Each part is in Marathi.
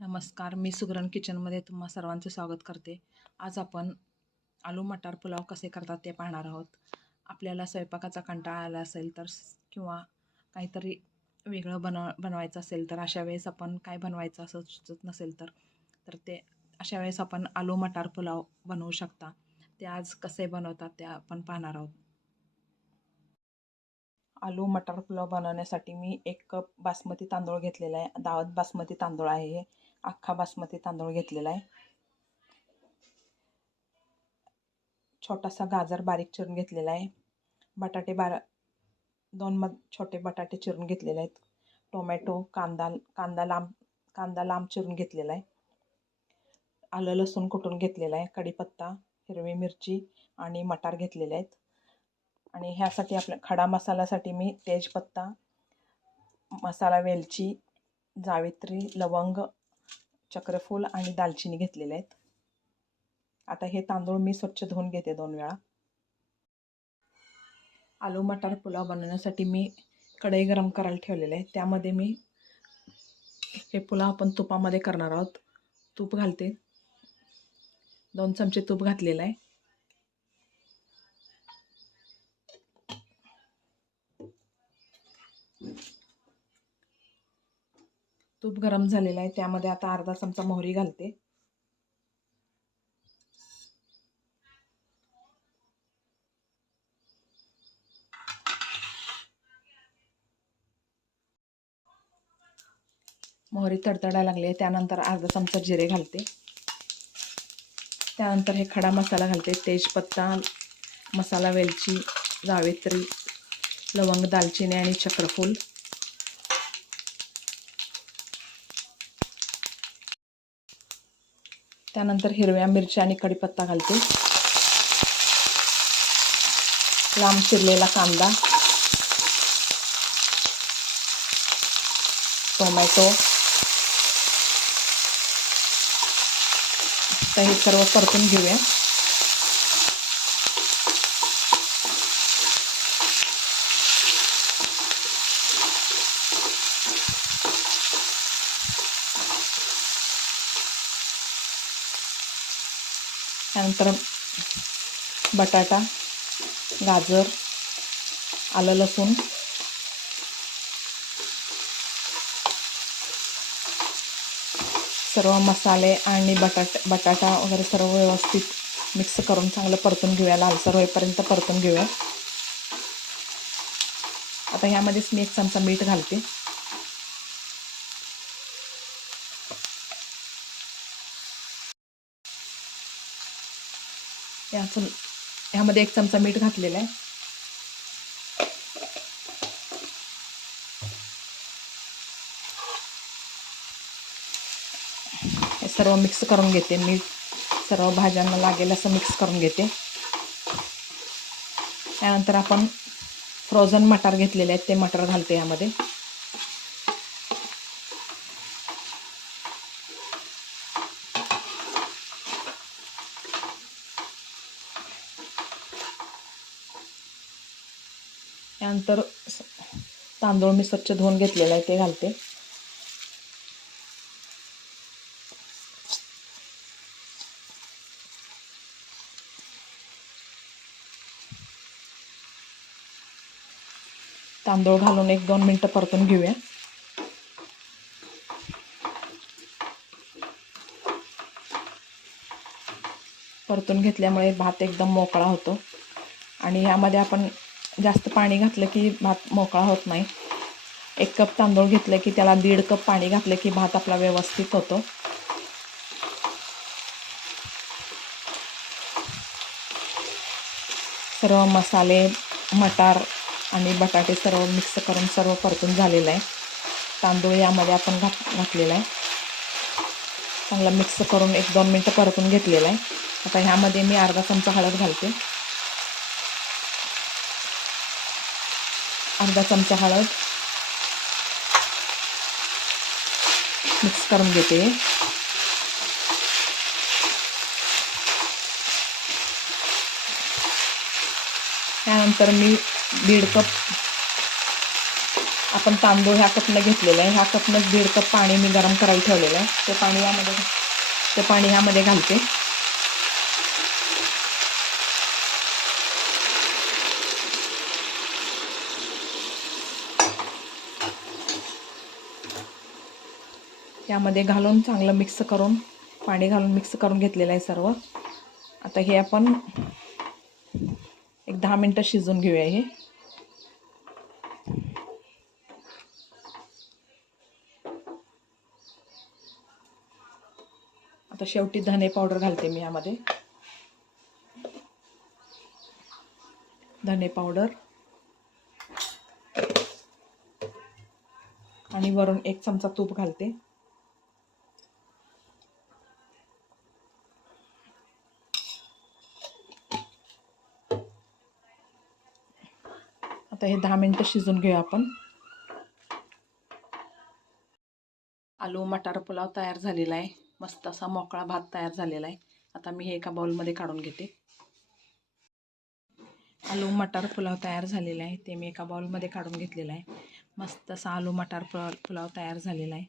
नमस्कार मी सुगरण किचनमध्ये तुम्हा सर्वांचं स्वागत करते. आज आपण आलू मटार पुलाव कसे करतात ते पाहणार आहोत. आपल्याला स्वयंपाकाचा कंटाळा आला असेल तर किंवा काहीतरी वेगळं बनव बनवायचं असेल तर अशा वेळेस आपण काय बनवायचं असं सुचत नसेल तर तर ते अशा वेळेस आपण आलू मटार पुलाव बनवू शकता. ते आज कसे बनवतात ते आपण पाहणार आहोत. आलू मटार पुलाव बनवण्यासाठी मी एक कप बासमती तांदूळ घेतलेला आहे. दावत बासमती तांदूळ आहे हे. अख्खा बासमती तांदूळ घेतलेला आहे. छोटासा गाजर बारीक चिरून घेतलेला आहे. बटाटे बारा दोन मध छोटे बटाटे चिरून घेतलेले आहेत. टोमॅटो कांदा कांदा लांब कांदा लांब चिरून घेतलेला आहे. आलं लसूण कुटून घेतलेलं आहे. कढीपत्ता हिरवी मिरची आणि मटार घेतलेले आहेत. आणि ह्यासाठी आपल्या खडा मसाल्यासाठी मी तेजपत्ता मसाला वेलची जावित्री लवंग चक्रफूल आणि दालचिनी घेतलेले आहेत. आता हे तांदूळ मी स्वच्छ धुवून घेते दोन वेळा. आलू मटार पुलाव बनवण्यासाठी मी कढई गरम करायला ठेवलेले आहे त्यामध्ये मी हे पुलाव आपण तुपामध्ये करणार आहोत. तूप घालते. दोन चमचे तूप घातलेलं आहे. तूप गरम झालेलं आहे. त्यामध्ये आता अर्धा चमचा मोहरी घालते. मोहरी तडतडायला लागली आहे. त्यानंतर अर्धा चमचा जिरे घालते. त्यानंतर हे खडा मसाला घालते. तेजपत्ता मसाला वेलची जावेत्री लवंग दालचिनी आणि चक्रफूल. त्यानंतर हिरव्या मिरच्या आणि कढीपत्ता घालते. लांब चिरलेला कांदा. टोमॅटो. तर हे सर्व परतून घेऊया. त्यानंतर बटाटा गाजर आलं लसूण सर्व मसाले आणि बटाट बटाटा वगैरे सर्व व्यवस्थित मिक्स करून चांगलं परतून घेऊया लालसर होईपर्यंत परतून घेऊया. आता ह्यामध्येच मी एक चमचा मीठ घालते. यातून ह्यामध्ये एक चमचा मीठ घातलेला आहे. हे सर्व मिक्स करून घेते मीठ सर्व भाज्यांना लागेल असं मिक्स करून घेते. त्यानंतर आपण फ्रोझन मटार घेतलेले आहेत ते मटार घालते यामध्ये. त्यानंतर तांदूळ मी स्वच्छ धुवून घेतलेला आहे ते घालते. तांदूळ घालून एक दोन मिनटं परतून घेऊया. परतून घेतल्यामुळे भात एकदम मोकळा होतो. आणि यामध्ये आपण जास्त पाणी घातलं की भात मोकळा होत नाही. एक कप तांदूळ घेतलं की त्याला दीड कप पाणी घातलं की भात आपला व्यवस्थित होतो. सर्व मसाले मटार आणि बटाटे सर्व मिक्स करून सर्व परतून झालेलं आहे. तांदूळ यामध्ये आपण घात घातलेला आहे. चांगला मिक्स करून एक दोन मिनटं परतून घेतलेला आहे. आता ह्यामध्ये मी अर्धा चमचा हळद घालते. अर्धा चमचा हळद. मिक्स करून घेते. त्यानंतर मी दीड कप आपण तांदूळ ह्या कपनं घेतलेलं आहे. ह्या कपनं दीड कप पाणी मी गरम करायला ठेवलेलं आहे. ते पाणी यामध्ये ते पाणी ह्यामध्ये घालते. यामध्ये घालून चांगलं मिक्स करून पाणी घालून मिक्स करून घेतलेलं आहे सर्व. आता हे आपण एक दहा मिनटं शिजून घेऊया हे. आता शेवटी धने पावडर घालते मी यामध्ये. धने पावडर. आणि वरून एक चमचा तूप घालते. आता हे दहा मिनटं शिजून घेऊ आपण. आलू मटार पुलाव तयार झालेला आहे. मस्त असा मोकळा भात तयार झालेला आहे. आता मी हे एका बाउलमध्ये काढून घेते. आलू मटार पुलाव तयार झालेला आहे. ते मी एका बाउलमध्ये काढून घेतलेला आहे. मस्त असा आलू मटार पुलाव पुलाव तयार झालेला आहे.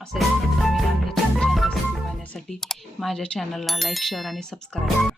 असं एक रेसिपी पाहण्यासाठी माझ्या चॅनलला लाईक शेअर आणि सबस्क्राईब करा.